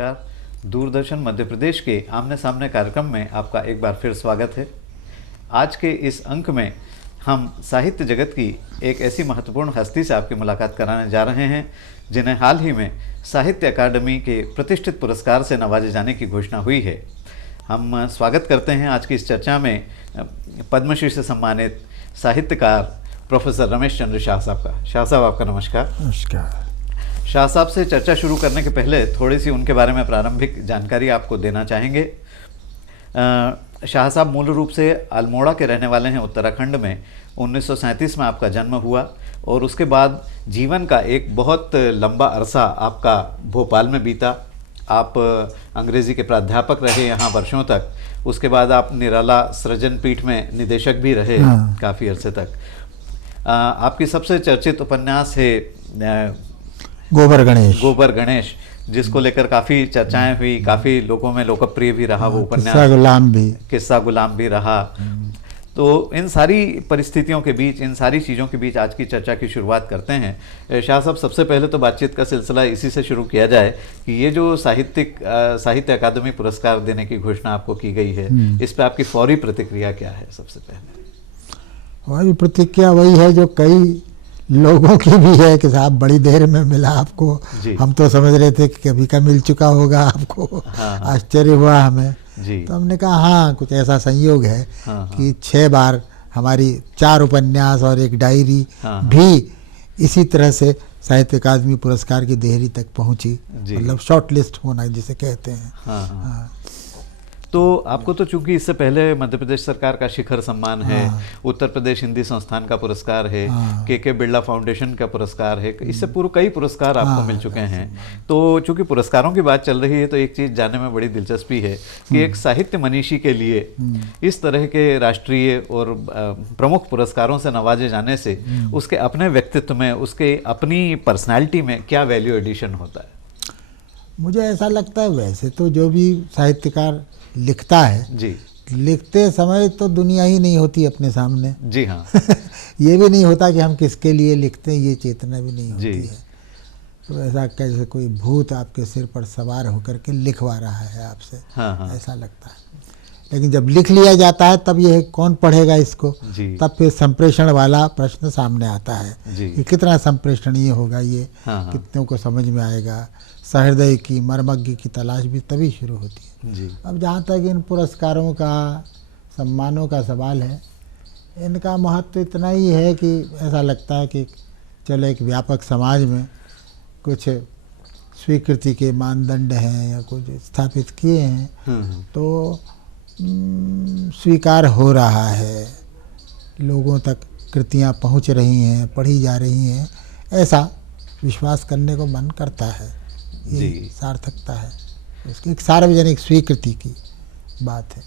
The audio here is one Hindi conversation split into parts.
नमस्कार। दूरदर्शन मध्य प्रदेश के आमने सामने कार्यक्रम में आपका एक बार फिर स्वागत है। आज के इस अंक में हम साहित्य जगत की एक ऐसी महत्वपूर्ण हस्ती से आपकी मुलाकात कराने जा रहे हैं जिन्हें हाल ही में साहित्य अकादमी के प्रतिष्ठित पुरस्कार से नवाजे जाने की घोषणा हुई है। हम स्वागत करते हैं आज की इस चर्चा में पद्मश्री से सम्मानित साहित्यकार प्रोफेसर रमेश चंद्र शाह साहब का। शाह साहब, आपका नमस्कार। नमस्कार। शाह साहब से चर्चा शुरू करने के पहले थोड़ी सी उनके बारे में प्रारंभिक जानकारी आपको देना चाहेंगे। शाह साहब मूल रूप से अल्मोड़ा के रहने वाले हैं, उत्तराखंड में। 1937 में आपका जन्म हुआ और उसके बाद जीवन का एक बहुत लंबा अरसा आपका भोपाल में बीता। आप अंग्रेज़ी के प्राध्यापक रहे यहाँ वर्षों तक। उसके बाद आप निराला सृजन पीठ में निदेशक भी रहे काफ़ी अरसे तक। आपकी सबसे चर्चित उपन्यास है गोबर गणेश, जिसको लेकर काफ़ी चर्चाएं हुई, काफ़ी लोगों में लोकप्रिय भी रहा वो उपन्यास। किस्सा गुलाम भी रहा। तो इन सारी परिस्थितियों के बीच, इन सारी चीज़ों के बीच आज की चर्चा की शुरुआत करते हैं। शाह साहब, सबसे पहले तो बातचीत का सिलसिला इसी से शुरू किया जाए कि ये जो साहित्य अकादमी पुरस्कार देने की घोषणा आपको की गई है, इस पर आपकी फौरी प्रतिक्रिया क्या है? सबसे पहले फौरी प्रतिक्रिया वही है जो कई लोगों की भी है कि साहब बड़ी देर में मिला आपको। हम तो समझ रहे थे कि कभी का मिल चुका होगा आपको। आश्चर्य हुआ हमें। तो हमने कहा हाँ, कुछ ऐसा संयोग है कि 6 बार हमारी 4 उपन्यास और एक डायरी भी इसी तरह से साहित्य अकादमी पुरस्कार की देहरी तक पहुंची, मतलब शॉर्ट लिस्ट होना जिसे कहते हैं। तो आपको तो चूंकि इससे पहले मध्य प्रदेश सरकार का शिखर सम्मान है, उत्तर प्रदेश हिंदी संस्थान का पुरस्कार है, के बिरला फाउंडेशन का पुरस्कार है, इससे पूर्व कई पुरस्कार आपको मिल चुके हैं। तो चूंकि पुरस्कारों की बात चल रही है तो एक चीज़ जानने में बड़ी दिलचस्पी है कि एक साहित्य मनीषी के लिए इस तरह के राष्ट्रीय और प्रमुख पुरस्कारों से नवाजे जाने से उसके अपने व्यक्तित्व में, उसके अपनी पर्सनैलिटी में क्या वैल्यू एडिशन होता है? मुझे ऐसा लगता है वैसे तो जो भी साहित्यकार लिखता है जी, लिखते समय तो दुनिया ही नहीं होती अपने सामने। जी हाँ। ये भी नहीं होता कि हम किसके लिए लिखते हैं, ये चेतना भी नहीं होती है। तो ऐसा कैसे कोई भूत आपके सिर पर सवार होकर के लिखवा रहा है आपसे, ऐसा लगता है। लेकिन जब लिख लिया जाता है तब यह कौन पढ़ेगा इसको, तब फिर संप्रेषण वाला प्रश्न सामने आता है कि कितना संप्रेषणीय होगा, ये कितनों को समझ में आएगा। सहृदय की, मर्मज्ञ की तलाश भी तभी शुरू होती है। अब जहाँ तक इन पुरस्कारों का, सम्मानों का सवाल है, इनका महत्व इतना ही है कि ऐसा लगता है कि चलो एक व्यापक समाज में कुछ स्वीकृति के मानदंड हैं या कुछ स्थापित किए हैं तो स्वीकार हो रहा है, लोगों तक कृतियाँ पहुँच रही हैं, पढ़ी जा रही हैं, ऐसा विश्वास करने को मन करता है। ये सार्थकता है उसकी, एक सार्वजनिक स्वीकृति की बात है।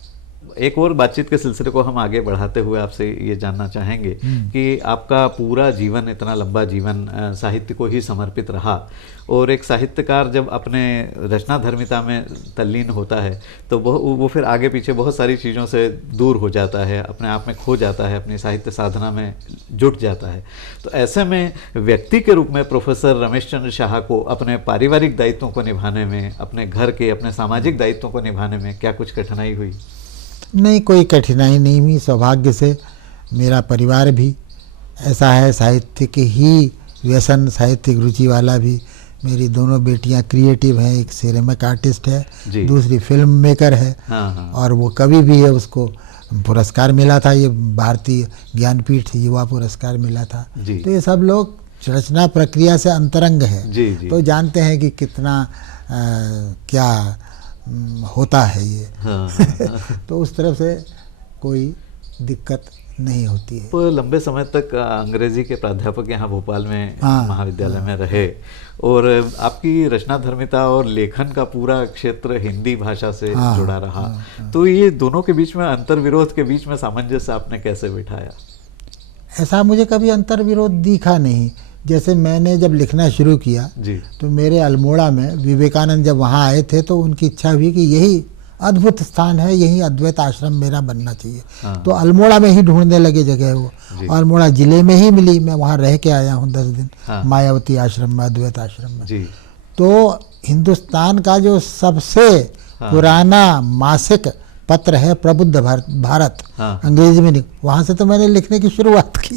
एक और बातचीत के सिलसिले को हम आगे बढ़ाते हुए आपसे ये जानना चाहेंगे कि आपका पूरा जीवन, इतना लंबा जीवन साहित्य को ही समर्पित रहा, और एक साहित्यकार जब अपने रचनाधर्मिता में तल्लीन होता है तो वो फिर आगे पीछे बहुत सारी चीज़ों से दूर हो जाता है, अपने आप में खो जाता है, अपनी साहित्य साधना में जुट जाता है। तो ऐसे में व्यक्ति के रूप में प्रोफेसर रमेश चंद्र शाह को अपने पारिवारिक दायित्वों को निभाने में, अपने घर के, अपने सामाजिक दायित्वों को निभाने में क्या कुछ कठिनाई हुई? नहीं, कोई कठिनाई नहीं हुई। सौभाग्य से मेरा परिवार भी ऐसा है, साहित्य के ही व्यसन, साहित्यिक रुचि वाला भी। मेरी दोनों बेटियां क्रिएटिव हैं, एक सिरेमिक आर्टिस्ट है, दूसरी फिल्म मेकर है। और वो कवि भी है, उसको पुरस्कार मिला था, ये भारतीय ज्ञानपीठ युवा पुरस्कार मिला था। तो ये सब लोग रचना प्रक्रिया से अंतरंग है, तो जानते हैं कि कितना क्या होता है ये। तो उस तरफ से कोई दिक्कत नहीं होती है। तो लंबे समय तक अंग्रेजी के प्राध्यापक यहाँ भोपाल में महाविद्यालय में रहे, और आपकी रचनाधर्मिता और लेखन का पूरा क्षेत्र हिंदी भाषा से जुड़ा रहा। तो ये दोनों के बीच में, अंतर विरोध के बीच में सामंजस्य आपने कैसे बिठाया? ऐसा मुझे कभी अंतर विरोध दिखा नहीं। जैसे मैंने जब लिखना शुरू किया तो मेरे अल्मोड़ा में विवेकानंद जब वहाँ आए थे तो उनकी इच्छा हुई कि यही अद्भुत स्थान है, यही अद्वैत आश्रम मेरा बनना चाहिए। तो अल्मोड़ा में ही ढूंढने लगे जगह वो, अल्मोड़ा जिले में ही मिली। मैं वहाँ रह के आया हूँ 10 दिन मायावती आश्रम में, अद्वैत आश्रम में। तो हिंदुस्तान का जो सबसे पुराना मासिक पत्र है प्रबुद्ध भारत, अंग्रेजी में वहाँ से तो मैंने लिखने की शुरुआत की।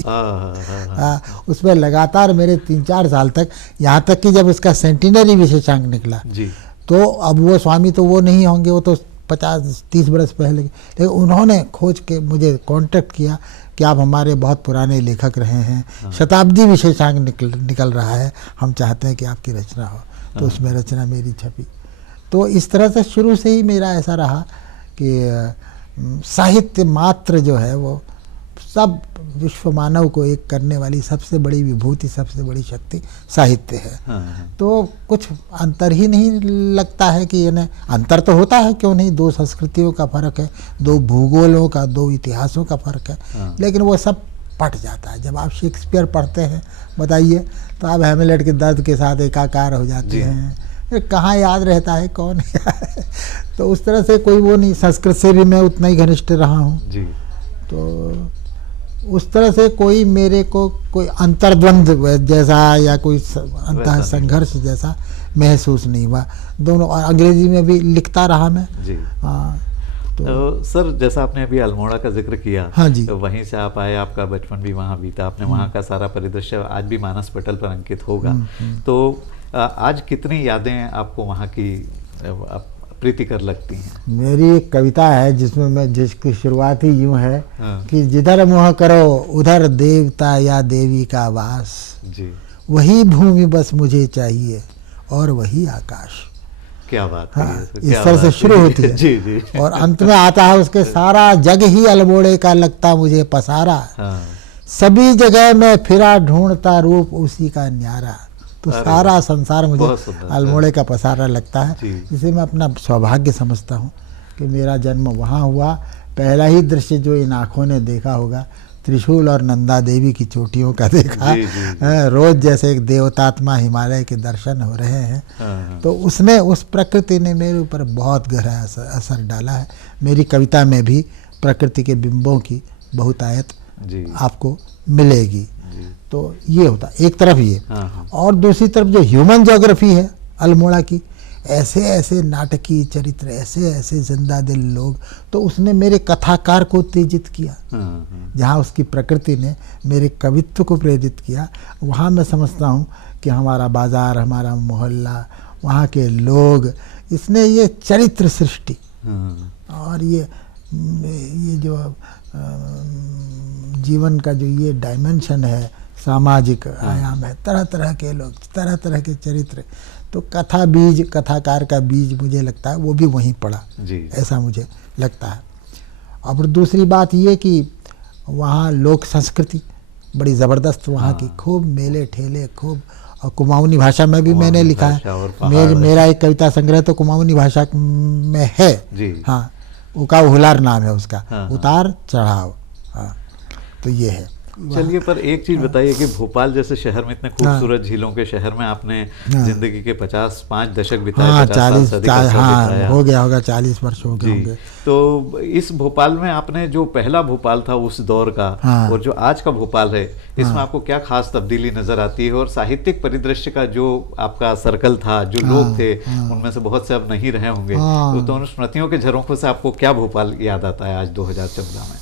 उसमें लगातार मेरे 3-4 साल तक, यहाँ तक कि जब इसका सेंटिनरी विशेषांक निकला जी, तो अब वो स्वामी तो वो नहीं होंगे, वो तो 50-30 बरस पहले, लेकिन उन्होंने खोज के मुझे कांटेक्ट किया कि आप हमारे बहुत पुराने लेखक रहे हैं, शताब्दी विशेषांक निकल रहा है, हम चाहते हैं कि आपकी रचना हो। तो उसमें रचना मेरी छपी। तो इस तरह से शुरू से ही मेरा ऐसा रहा कि साहित्य मात्र जो है वो सब विश्व मानव को एक करने वाली सबसे बड़ी विभूति, सबसे बड़ी शक्ति साहित्य है। तो कुछ अंतर ही नहीं लगता है कि ये अंतर तो होता है, क्यों नहीं, 2 संस्कृतियों का फर्क है, 2 भूगोलों का, 2 इतिहासों का फर्क है, लेकिन वो सब पट जाता है। जब आप शेक्सपियर पढ़ते हैं, बताइए, तो आप हैमलेट के दर्द के साथ एकाकार हो जाते हैं, कहाँ याद रहता है, कौन है। तो उस तरह से कोई वो नहीं, संस्कृत से भी मैं उतना ही घनिष्ठ रहा हूँ जी। तो उस तरह से कोई मेरे को कोई अंतर्द्वंद जैसा या कोई अंतः संघर्ष जैसा महसूस नहीं हुआ दोनों। और अंग्रेजी में भी लिखता रहा मैं जी। तो सर, जैसा आपने अभी अल्मोड़ा का जिक्र किया, हाँ जी, तो वहीं से आप आए, आपका बचपन भी वहाँ बीता, आपने वहाँ का सारा परिदृश्य आज भी मानस पटल पर अंकित होगा। तो आज कितनी यादें आपको वहाँ की प्रीतिकर लगती हैं? मेरी एक कविता है जिसकी शुरुआत ही यूं है कि जिधर मुँह करो उधर देवता या देवी का वास जी, वही भूमि बस मुझे चाहिए और वही आकाश। क्या बात है। इस तरह से शुरू होती है जी जी। और अंत में आता है उसके सारा जग ही अल्मोड़े का लगता मुझे पसारा, सभी जगह मैं फिरा ढूंढता रूप उसी का न्यारा। तो सारा संसार मुझे अल्मोड़े का पसारा लगता है। इसे मैं अपना सौभाग्य समझता हूँ कि मेरा जन्म वहाँ हुआ। पहला ही दृश्य जो इन आँखों ने देखा होगा, त्रिशूल और नंदा देवी की चोटियों का देखा। रोज जैसे एक देवतात्मा हिमालय के दर्शन हो रहे हैं। तो उसने, उस प्रकृति ने मेरे ऊपर बहुत गहरा असर डाला है। मेरी कविता में भी प्रकृति के बिंबों की बहुतायत आपको मिलेगी। तो ये होता एक तरफ ये, और दूसरी तरफ जो ह्यूमन ज्योग्राफी है अल्मोड़ा की, ऐसे ऐसे नाटकीय चरित्र, ऐसे ऐसे जिंदा दिल लोग, तो उसने मेरे कथाकार को उत्तेजित किया। जहाँ उसकी प्रकृति ने मेरे कवित्व को प्रेरित किया, वहाँ मैं समझता हूँ कि हमारा बाजार, हमारा मोहल्ला, वहाँ के लोग, इसने ये चरित्र सृष्टि और ये जो जीवन का जो ये डायमेंशन है, सामाजिक आयाम है, तरह तरह के लोग, तरह तरह के चरित्र, तो कथा बीज, कथाकार का बीज मुझे लगता है वो भी वहीं पड़ा, ऐसा मुझे लगता है। और दूसरी बात ये कि वहाँ लोक संस्कृति बड़ी ज़बरदस्त, वहाँ की खूब मेले ठेले, खूब, और कुमाऊनी भाषा में भी मैंने लिखा है। मेरा एक कविता संग्रह तो कुमाऊनी भाषा में है। हाँ, उकाव हुलार नाम है उसका, उतार चढ़ाव। हाँ, तो ये है। चलिए, पर एक चीज़ बताइए कि भोपाल जैसे शहर में, इतने खूबसूरत झीलों के शहर में आपने जिंदगी के 5 दशक बिताए, 40 हो गया होगा, 40 वर्ष हो गए होंगे। तो इस भोपाल में आपने जो पहला भोपाल था उस दौर का और जो आज का भोपाल है, इसमें आपको क्या खास तब्दीली नजर आती है? और साहित्यिक परिदृश्य का जो आपका सर्कल था, जो लोग थे, उनमें से बहुत से अब नहीं रहे होंगे, तो उन स्मृतियों के झरोखों से आपको क्या भोपाल याद आता है आज 2014 में?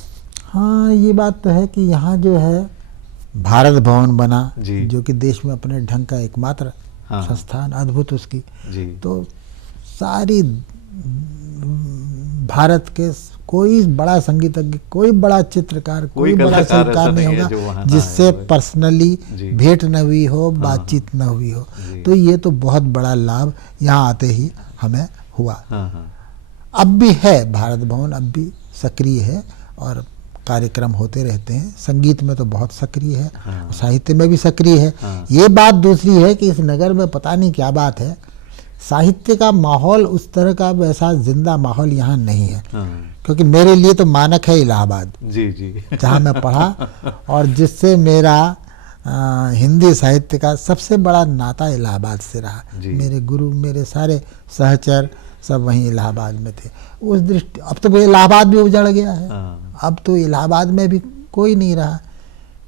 हाँ, ये बात तो है कि यहाँ जो है भारत भवन बना, जो कि देश में अपने ढंग का एकमात्र संस्थान, अद्भुत उसकी। तो सारी भारत के कोई बड़ा संगीतज्ञ, कोई बड़ा चित्रकार, कोई बड़ा शिल्पकार नहीं होगा जिससे पर्सनली भेंट न हुई हो, बातचीत न हुई हो। तो ये तो बहुत बड़ा लाभ यहाँ आते ही हमें हुआ। अब भी है भारत भवन, अब भी सक्रिय है और कार्यक्रम होते रहते हैं। संगीत में तो बहुत सक्रिय है, साहित्य में भी सक्रिय है। ये बात दूसरी है कि इस नगर में पता नहीं क्या बात है, साहित्य का माहौल उस तरह का वैसा जिंदा माहौल यहाँ नहीं है। क्योंकि मेरे लिए तो मानक है इलाहाबाद, जहाँ मैं पढ़ा और जिससे मेरा हिंदी साहित्य का सबसे बड़ा नाता इलाहाबाद से रहा। मेरे गुरु, मेरे सारे सहचर सब वहीं इलाहाबाद में थे। उस दृष्टि, अब तो इलाहाबाद भी उजड़ गया है, अब तो इलाहाबाद में भी कोई नहीं रहा।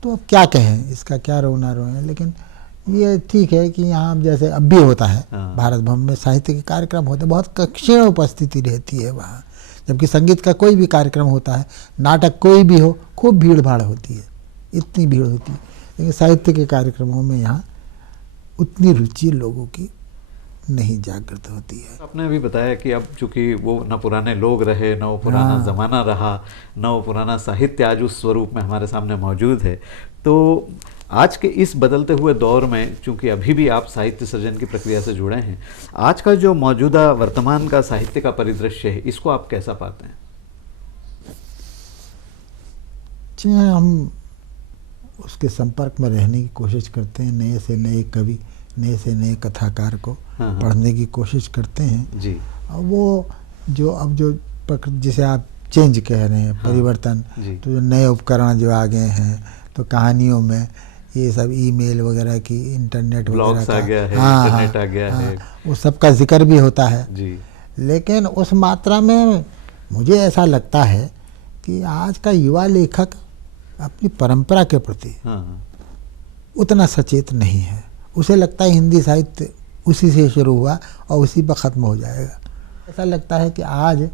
तो अब क्या कहें, इसका क्या रोना रोएं। लेकिन ये ठीक है कि यहाँ जैसे अब भी होता है, भारत भवन में साहित्य के कार्यक्रम होते हैं, बहुत क्षीण उपस्थिति रहती है वहाँ, जबकि संगीत का कोई भी कार्यक्रम होता है, नाटक कोई भी हो, खूब भीड़ भाड़ होती है, इतनी भीड़ होती है। लेकिन साहित्य के कार्यक्रमों में यहाँ उतनी रुचि लोगों की नहीं जागृत होती है। आपने अभी बताया कि अब चूंकि वो न पुराने लोग रहे, न वो पुराना ज़माना रहा, न वो पुराना साहित्य आज उस स्वरूप में हमारे सामने मौजूद है, तो आज के इस बदलते हुए दौर में चूंकि अभी भी आप साहित्य सृजन की प्रक्रिया से जुड़े हैं, आज का जो मौजूदा वर्तमान का साहित्य का परिदृश्य है, इसको आप कैसा पाते हैं? जी, हम उसके संपर्क में रहने की कोशिश करते हैं, नए से नए कवि, नए से नए कथाकार को पढ़ने की कोशिश करते हैं जी। और वो जो अब जो जिसे आप चेंज कह रहे हैं, परिवर्तन, तो जो नए उपकरण जो आ गए हैं, तो कहानियों में ये सब ईमेल वगैरह की, इंटरनेट वगैरह का, आ गया है, इंटरनेट आ गया है, वो सबका जिक्र भी होता है जी। लेकिन उस मात्रा में मुझे ऐसा लगता है कि आज का युवा लेखक अपनी परंपरा के प्रति उतना सचेत नहीं है। उसे लगता है हिंदी साहित्य उसी से शुरू हुआ और उसी पर ख़त्म हो जाएगा। ऐसा लगता है कि आज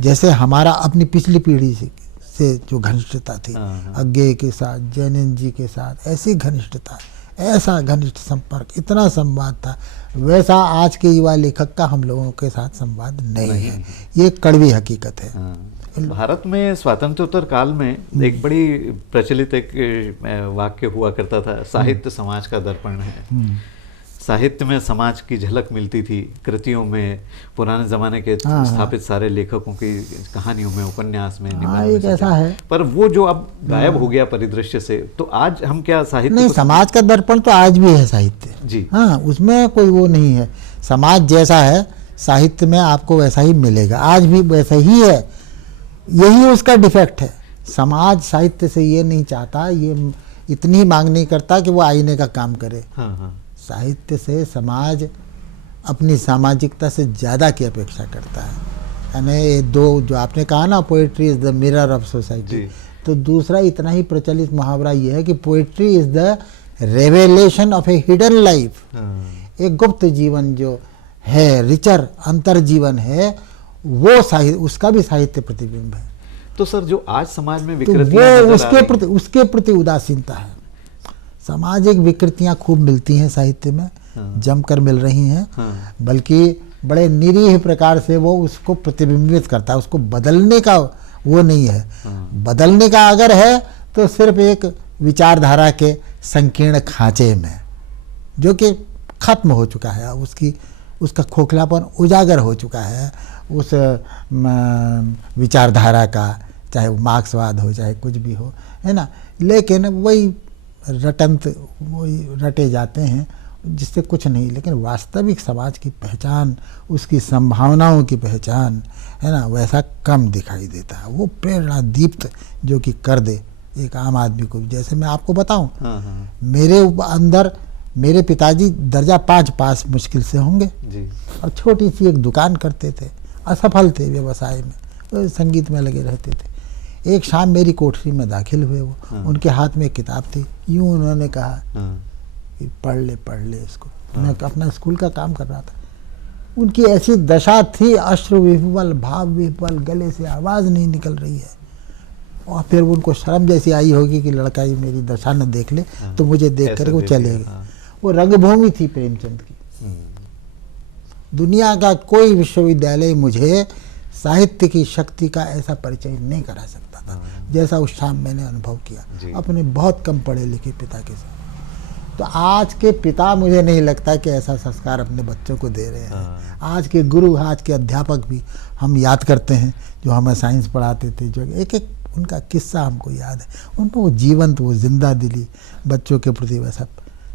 जैसे हमारा अपनी पिछली पीढ़ी से जो घनिष्ठता थी, अज्ञेय के साथ, जैनिन जी के साथ, ऐसी घनिष्ठता, ऐसा घनिष्ठ संपर्क, इतना संवाद था, वैसा आज के युवा लेखक का हम लोगों के साथ संवाद नहीं है। ये कड़वी हकीकत है। भारत में स्वातंत्रोत्तर काल में एक बड़ी प्रचलित एक वाक्य हुआ करता था, साहित्य समाज का दर्पण है। साहित्य में समाज की झलक मिलती थी, कृतियों में, पुराने ज़माने के स्थापित सारे लेखकों की कहानियों में, उपन्यास में, एक ऐसा है। पर वो जो अब गायब हो गया परिदृश्य से, तो आज हम क्या साहित्य नहीं, समाज का दर्पण तो आज भी है साहित्य जी। हाँ, उसमें कोई वो नहीं है। समाज जैसा है साहित्य में आपको वैसा ही मिलेगा, आज भी वैसा ही है। यही उसका डिफेक्ट है। समाज साहित्य से ये नहीं चाहता, ये इतनी मांग नहीं करता कि वो आईने का काम करे। साहित्य से समाज अपनी सामाजिकता से ज़्यादा की अपेक्षा करता है। यानी दो जो आपने कहा ना, poetry is the mirror of society, तो दूसरा इतना ही प्रचलित मुहावरा ये है कि poetry is the revelation of a hidden life. एक गुप्त जीवन जो है, रिचर अंतर जीवन है, वो साहित्य, उसका भी साहित्य प्रतिबिंब है। तो सर जो आज समाज में विकृतियां, तो उसके प्रति उदासीनता है। सामाजिक विकृतियां खूब मिलती हैं साहित्य में, जमकर मिल रही हैं, बल्कि बड़े निरीह प्रकार से वो उसको प्रतिबिंबित करता है। उसको बदलने का वो नहीं है। बदलने का अगर है तो सिर्फ एक विचारधारा के संकीर्ण खांचे में, जो कि खत्म हो चुका है, उसका खोखलापन उजागर हो चुका है उस विचारधारा का, चाहे वो मार्क्सवाद हो, चाहे कुछ भी हो, है ना। लेकिन वही रटे जाते हैं जिससे कुछ नहीं। लेकिन वास्तविक समाज की पहचान, उसकी संभावनाओं की पहचान, है ना, वैसा कम दिखाई देता है। वो प्रेरणा दीप्त जो कि कर दे एक आम आदमी को। जैसे मैं आपको बताऊं, मेरे अंदर मेरे पिताजी दर्जा 5 पास मुश्किल से होंगे जी। और छोटी सी एक दुकान करते थे, असफल थे व्यवसाय में, तो संगीत में लगे रहते थे। एक शाम मेरी कोठरी में दाखिल हुए वो, उनके हाथ में एक किताब थी, यूं उन्होंने कहा कि पढ़ ले इसको। मैं अपना स्कूल का काम कर रहा था। उनकी ऐसी दशा थी, अश्रु विह्वल, भाव विह्वल, गले से आवाज़ नहीं निकल रही है। और फिर उनको शर्म जैसी आई होगी कि लड़का ये मेरी दशा न देख ले, तो मुझे देख कर वो चले गए। वो रंगभूमि थी प्रेमचंद की। दुनिया का कोई विश्वविद्यालय मुझे साहित्य की शक्ति का ऐसा परिचय नहीं करा सकता था जैसा उस शाम मैंने अनुभव किया अपने बहुत कम पढ़े लिखे पिता के साथ। तो आज के पिता मुझे नहीं लगता कि ऐसा संस्कार अपने बच्चों को दे रहे हैं। आज के गुरु, आज के अध्यापक भी हम याद करते हैं जो हमें साइंस पढ़ाते थे, जो एक एक उनका किस्सा हमको याद है। उनको वो जीवंत, वो जिंदा दिली बच्चों के प्रति वैसा,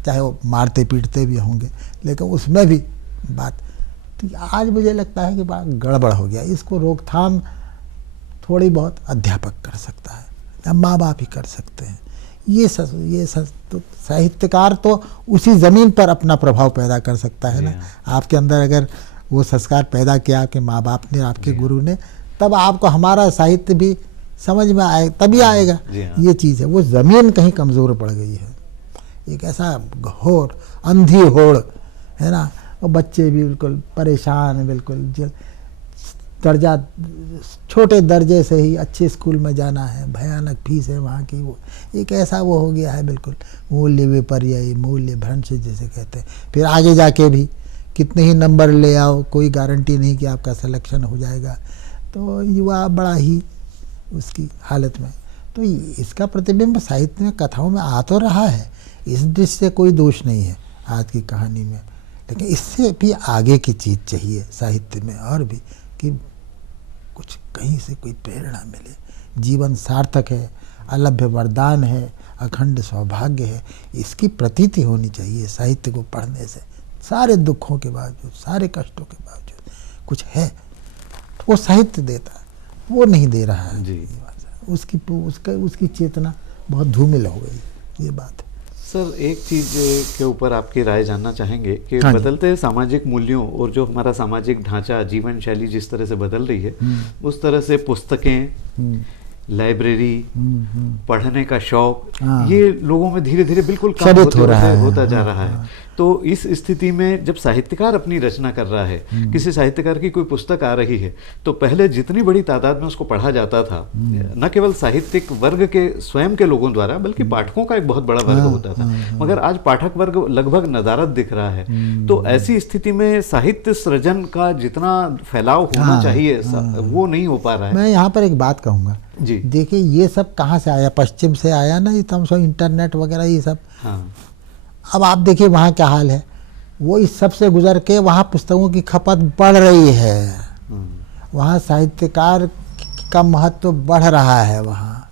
चाहे वो मारते पीटते भी होंगे, लेकिन उसमें भी बात। तो आज मुझे लगता है कि बात गड़बड़ हो गया। इसको रोकथाम थोड़ी बहुत अध्यापक कर सकता है या माँ बाप ही कर सकते हैं। तो साहित्यकार तो उसी ज़मीन पर अपना प्रभाव पैदा कर सकता है ना। आपके अंदर अगर वो संस्कार पैदा किया आपके माँ बाप ने, आपके गुरु ने, तब आपको हमारा साहित्य भी समझ में आए, तभी आएगा। ये चीज़ है, वो ज़मीन कहीं कमज़ोर पड़ गई है। एक ऐसा होड़, अंधी होड़ है ना, और बच्चे भी बिल्कुल परेशान, बिल्कुल दर्जा, छोटे दर्जे से ही अच्छे स्कूल में जाना है, भयानक फीस है वहाँ की, वो एक ऐसा वो हो गया है बिल्कुल मूल्य विपर्ययी, मूल्य भ्रंश जिसे कहते हैं। फिर आगे जाके भी कितने ही नंबर ले आओ, कोई गारंटी नहीं कि आपका सिलेक्शन हो जाएगा। तो युवा बड़ा ही उसकी हालत में, तो इसका प्रतिबिंब साहित्य में, कथाओं में आ तो रहा है, इस दृष्टि से कोई दोष नहीं है आज की कहानी में, लेकिन इससे भी आगे की चीज़ चाहिए साहित्य में, और भी कि कुछ कहीं से कोई प्रेरणा मिले। जीवन सार्थक है, अलभ्य वरदान है, अखंड सौभाग्य है, इसकी प्रतीति होनी चाहिए साहित्य को पढ़ने से। सारे दुखों के बावजूद, सारे कष्टों के बावजूद कुछ है तो वो साहित्य देता, वो नहीं दे रहा है जी। उसकी चेतना बहुत धूमिल हो गई, ये बात है। सर, एक चीज़ के ऊपर आपकी राय जानना चाहेंगे कि बदलते सामाजिक मूल्यों और जो हमारा सामाजिक ढांचा, जीवन शैली जिस तरह से बदल रही है, उस तरह से पुस्तकें, लाइब्रेरी, पढ़ने का शौक, ये लोगों में धीरे धीरे बिल्कुल कम होता जा रहा है। तो इस स्थिति में जब साहित्यकार अपनी रचना कर रहा है, किसी साहित्यकार की कोई पुस्तक आ रही है, तो पहले जितनी बड़ी तादाद में उसको पढ़ा जाता था, न केवल साहित्यिक वर्ग के स्वयं के लोगों द्वारा, बल्कि पाठकों का एक बहुत बड़ा वर्ग होता था, मगर आज पाठक वर्ग लगभग नदारद दिख रहा है। तो ऐसी स्थिति में साहित्य सृजन का जितना फैलाव होना चाहिए वो नहीं हो पा रहा है। मैं यहाँ पर एक बात कहूँगा जी, देखिए ये सब कहाँ से आया, पश्चिम से आया ना, ये तम सब इंटरनेट वगैरह ये सब। अब आप देखिए वहाँ क्या हाल है, वो इस सब से गुजर के वहाँ पुस्तकों की खपत बढ़ रही है, वहाँ साहित्यकार का महत्व बढ़ रहा है वहाँ।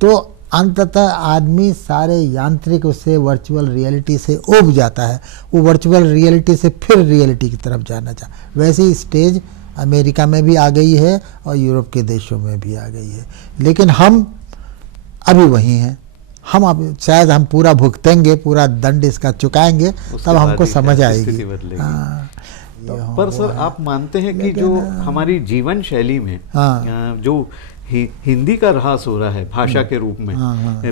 तो अंततः आदमी सारे यांत्रिक उससे वर्चुअल रियलिटी से उब जाता है, वो वर्चुअल रियलिटी से फिर रियलिटी की तरफ जाना चाहता। वैसे ही स्टेज अमेरिका में भी आ गई है और यूरोप के देशों में भी आ गई है, लेकिन हम अभी वहीं हैं। हम अब शायद हम पूरा भुगतेंगे, पूरा दंड इसका चुकाएंगे, तब हमको समझ आएगी। तो पर सर, आप मानते हैं कि जो हमारी जीवन शैली में जो हिंदी का ह्रास हो रहा है भाषा के रूप में,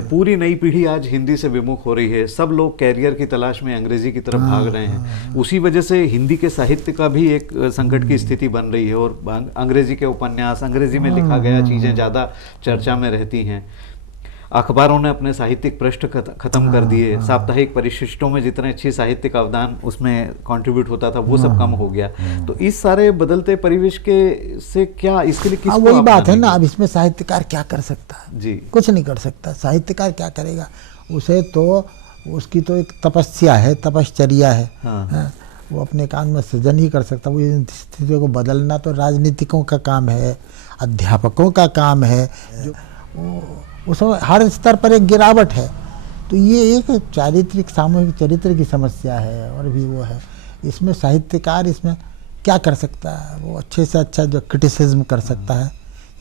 पूरी नई पीढ़ी आज हिंदी से विमुख हो रही है, सब लोग कैरियर की तलाश में अंग्रेजी की तरफ भाग रहे हैं, उसी वजह से हिंदी के साहित्य का भी एक संकट की स्थिति बन रही है और अंग्रेजी के उपन्यास, अंग्रेजी में लिखा गया चीज़ें ज़्यादा चर्चा में रहती हैं। अखबारों ने अपने साहित्यिक पृष्ठ खत्म कर दिए, साप्ताहिक परिशिष्टों में जितने अच्छी साहित्यिक अवदान उसमें कंट्रीब्यूट होता था वो सब कम हो गया। तो इस सारे बदलते परिवेश के से क्या, इसके लिए किसको वही बात है ना, अब इसमें साहित्यकार क्या कर सकता है जी? कुछ नहीं कर सकता। साहित्यकार क्या करेगा, उसे तो उसकी तो एक तपस्या है, तपश्चर्या है। वो अपने काम में सृजन ही कर सकता। वो इन स्थितियों को बदलना तो राजनीतिकों का काम है, अध्यापकों का काम है, जो उसमें हर स्तर पर एक गिरावट है। तो ये एक चारित्रिक, सामूहिक चरित्र की समस्या है और भी वो है। इसमें साहित्यकार इसमें क्या कर सकता है, वो अच्छे से अच्छा जो क्रिटिसिज्म कर सकता है,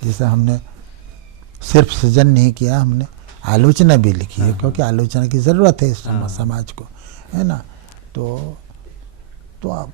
जैसे हमने सिर्फ सृजन नहीं किया, हमने आलोचना भी लिखी है, क्योंकि आलोचना की ज़रूरत है इस समाज को, है ना। तो अब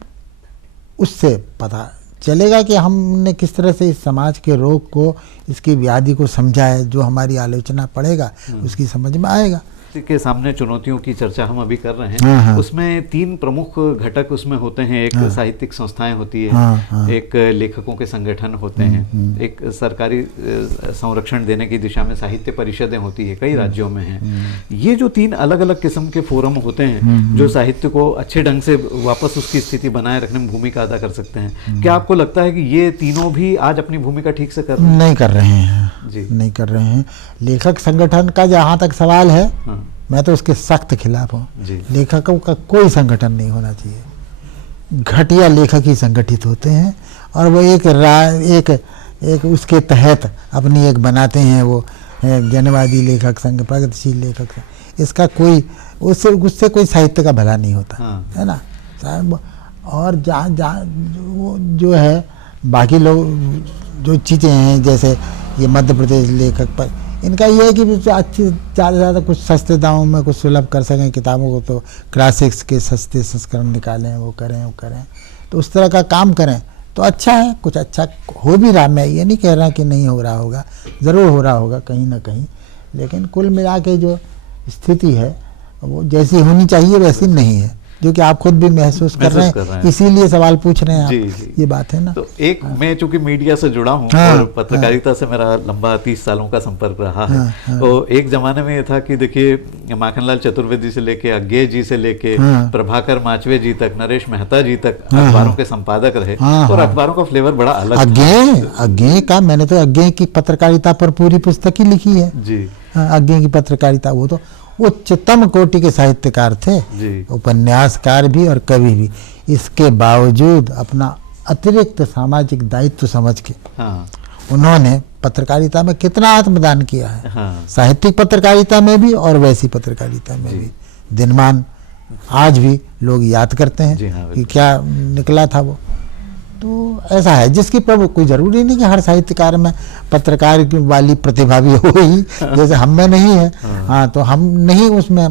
उससे पता चलेगा कि हमने किस तरह से इस समाज के रोग को, इसकी व्याधि को समझा है। जो हमारी आलोचना पढ़ेगा उसकी समझ में आएगा। के सामने चुनौतियों की चर्चा हम अभी कर रहे हैं, उसमें तीन प्रमुख घटक उसमें होते हैं। एक साहित्यिक संस्थाएं होती है, एक लेखकों के संगठन होते हैं, एक सरकारी संरक्षण देने की दिशा में साहित्य परिषदें होती है, कई राज्यों में हैं। ये जो तीन अलग अलग किस्म के फोरम होते हैं जो साहित्य को अच्छे ढंग से वापस उसकी स्थिति बनाए रखने में भूमिका अदा कर सकते हैं, क्या आपको लगता है कि ये तीनों भी आज अपनी भूमिका ठीक से नहीं कर रहे हैं जी? नहीं कर रहे हैं। लेखक संगठन का जहाँ तक सवाल है, मैं तो उसके सख्त खिलाफ हूँ। लेखकों का कोई संगठन नहीं होना चाहिए। घटिया लेखक ही संगठित होते हैं और वो एक उसके तहत अपनी एक बनाते हैं, वो जनवादी लेखक संघ, प्रगतिशील लेखक संघ। इसका कोई उससे कोई साहित्य का भला नहीं होता, है ना साहब। और जहाँ जो है बाकी लोग जो चीज़ें हैं, जैसे ये मध्य प्रदेश लेखक पर, इनका ये है कि अच्छी ज़्यादा से ज़्यादा कुछ सस्ते दामों में कुछ सुलभ कर सकें किताबों को, तो क्लासिक्स के सस्ते संस्करण निकालें, वो करें। तो उस तरह का काम करें तो अच्छा है, कुछ अच्छा हो भी रहा। मैं ये नहीं कह रहा कि नहीं हो रहा होगा, ज़रूर हो रहा होगा कहीं ना कहीं, लेकिन कुल मिला के जो स्थिति है वो जैसी होनी चाहिए वैसी नहीं है, जो कि आप खुद भी महसूस कर रहे हैं, इसीलिए सवाल पूछ रहे हैं आप। जी। ये बात है ना। तो एक मैं चूंकि मीडिया से जुड़ा हूँ और पत्रकारिता से मेरा लंबा 30 सालों का संपर्क रहा है। तो एक जमाने में ये था कि देखिए माखनलाल चतुर्वेदी से लेके अज्ञेय जी से लेके प्रभाकर माचवे जी तक, नरेश मेहता जी तक अखबारों के संपादक रहे और अखबारों का फ्लेवर बड़ा अलग। अज्ञेय का मैंने तो अज्ञेय की पत्रकारिता पर पूरी पुस्तक ही लिखी है जी। अज्ञेय की पत्रकारिता, वो तो उच्चतम कोटि के साहित्यकार थे, उपन्यासकार भी और कवि भी। इसके बावजूद अपना अतिरिक्त सामाजिक दायित्व समझ के उन्होंने पत्रकारिता में कितना आत्मदान किया है। साहित्यिक पत्रकारिता में भी और वैसी पत्रकारिता में भी। दिनमान आज भी लोग याद करते हैं कि क्या निकला था वो। तो ऐसा है, जिसकी पर कोई जरूरी नहीं कि हर साहित्यकार में पत्रकार वाली प्रतिभा भी हो ही, जैसे हम में नहीं है। हाँ, तो हम नहीं उसमें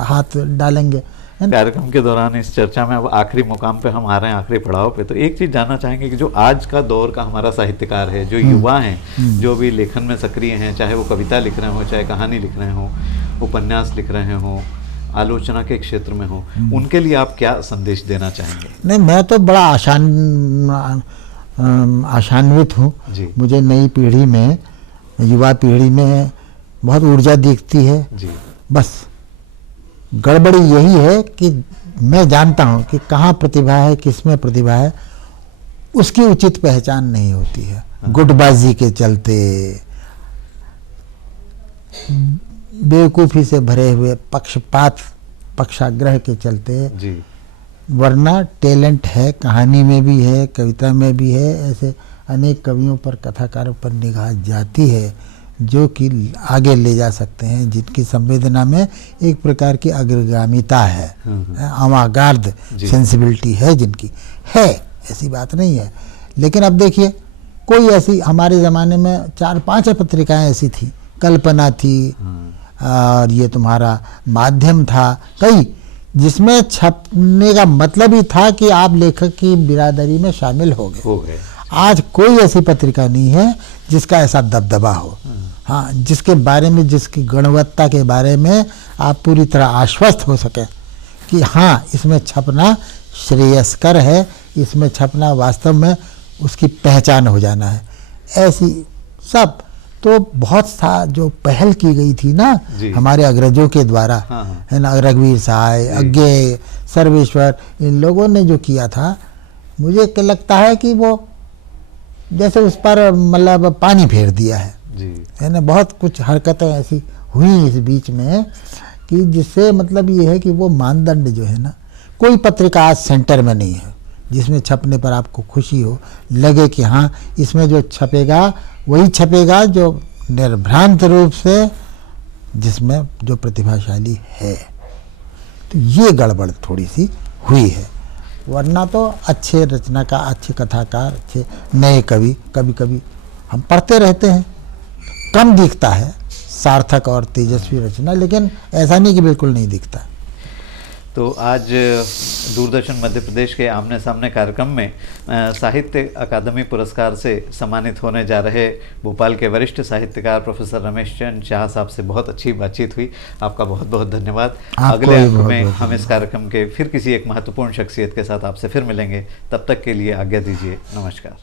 हाथ डालेंगे। कार्यक्रम के दौरान इस चर्चा में अब आखिरी मुकाम पे हम आ रहे हैं, आखिरी पड़ाव पे। तो एक चीज जानना चाहेंगे कि जो आज का दौर का हमारा साहित्यकार है, जो युवा हैं, जो भी लेखन में सक्रिय हैं, चाहे वो कविता लिख रहे हो, चाहे कहानी लिख रहे हो, उपन्यास लिख रहे हो, आलोचना के क्षेत्र में हो, उनके लिए आप क्या संदेश देना चाहेंगे? नहीं, मैं तो बड़ा आशान्वित हूँ। मुझे नई पीढ़ी में, युवा पीढ़ी में बहुत ऊर्जा दिखती है जी। बस गड़बड़ी यही है कि मैं जानता हूँ कि कहाँ प्रतिभा है, किसमें प्रतिभा है, उसकी उचित पहचान नहीं होती है। गुटबाजी के चलते, बेवकूफ़ी से भरे हुए पक्षपात, पक्षाग्रह के चलते जी। वरना टैलेंट है, कहानी में भी है, कविता में भी है। ऐसे अनेक कवियों पर, कथाकारों पर निगाह जाती है जो कि आगे ले जा सकते हैं, जिनकी संवेदना में एक प्रकार की अग्रगामिता है, अवागार्द सेंसिबिलिटी है जिनकी है, ऐसी बात नहीं है। लेकिन अब देखिए, कोई ऐसी हमारे ज़माने में 4-5 पत्रिकाएं ऐसी थी, कल्पना थी और ये तुम्हारा माध्यम था, कई, जिसमें छपने का मतलब ही था कि आप लेखक की बिरादरी में शामिल हो गए। आज कोई ऐसी पत्रिका नहीं है जिसका ऐसा दबदबा हो। हाँ, जिसके बारे में, जिसकी गुणवत्ता के बारे में आप पूरी तरह आश्वस्त हो सके कि हाँ, इसमें छपना श्रेयस्कर है, इसमें छपना वास्तव में उसकी पहचान हो जाना है। ऐसी सब तो बहुत सा जो पहल की गई थी ना हमारे अग्रजों के द्वारा, है ना, रघुवीर सहाय, अज्ञेय, सर्वेश्वर, इन लोगों ने जो किया था, मुझे लगता है कि वो जैसे उस पर मतलब पानी फेर दिया है ना। बहुत कुछ हरकतें ऐसी हुई इस बीच में कि जिससे मतलब ये है कि वो मानदंड जो है ना, कोई पत्रिका आज सेंटर में नहीं है जिसमें छपने पर आपको खुशी हो, लगे कि हाँ, इसमें जो छपेगा वही छपेगा जो निर्भ्रांत रूप से, जिसमें जो प्रतिभाशाली है। तो ये गड़बड़ थोड़ी सी हुई है। वरना तो अच्छे रचनाकार, अच्छे कथाकार, अच्छे नए कवि, कभी कभी हम पढ़ते रहते हैं, कम दिखता है सार्थक और तेजस्वी रचना, लेकिन ऐसा नहीं कि बिल्कुल नहीं दिखता। तो आज दूरदर्शन मध्य प्रदेश के आमने सामने कार्यक्रम में साहित्य अकादमी पुरस्कार से सम्मानित होने जा रहे भोपाल के वरिष्ठ साहित्यकार प्रोफेसर रमेश चंद शाह साहब से बहुत अच्छी बातचीत हुई। आपका बहुत बहुत धन्यवाद। अगले अंक में हम इस कार्यक्रम के फिर किसी एक महत्वपूर्ण शख्सियत के साथ आपसे फिर मिलेंगे। तब तक के लिए आज्ञा दीजिए। नमस्कार।